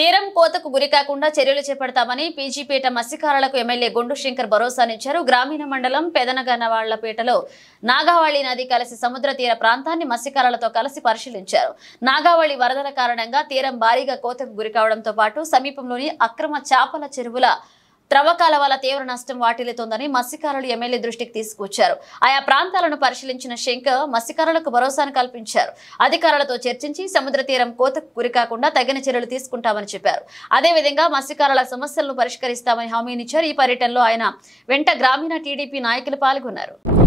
తీరం కోతకు గురికాకుండా చర్యలు చేపడతామని పీజీపేట మత్స్యకారులకు ఎమ్మెల్యే గుండు శంకర్ భరోసానిచ్చారు. గ్రామీణ మండలం పెదనగనవాళ్లపేటలో నాగావళి నది కలిసి సముద్ర తీర ప్రాంతాన్ని మత్స్యకారులతో కలిసి పరిశీలించారు. నాగావళి వరదల కారణంగా తీరం భారీగా కోతకు గురికావడంతో పాటు సమీపంలోని అక్రమ చేపల చెరువుల త్రవ్వకాల వల్ల తీవ్ర నష్టం వాటిల్లుతోందని మత్స్యకారులు ఎమ్మెల్యే దృష్టికి తీసుకొచ్చారు. ఆయా ప్రాంతాలను పరిశీలించిన శంకర్ మత్స్యకారులకు భరోసాను కల్పించారు. అధికారులతో చర్చించి సముద్ర తీరం కోతకు గురికాకుండా తగిన చర్యలు తీసుకుంటామని చెప్పారు. అదేవిధంగా మత్స్యకారుల సమస్యలను పరిష్కరిస్తామని హామీనిచ్చారు. ఈ పర్యటనలో ఆయన వెంట గ్రామీణ టీడీపీ నాయకులు పాల్గొన్నారు.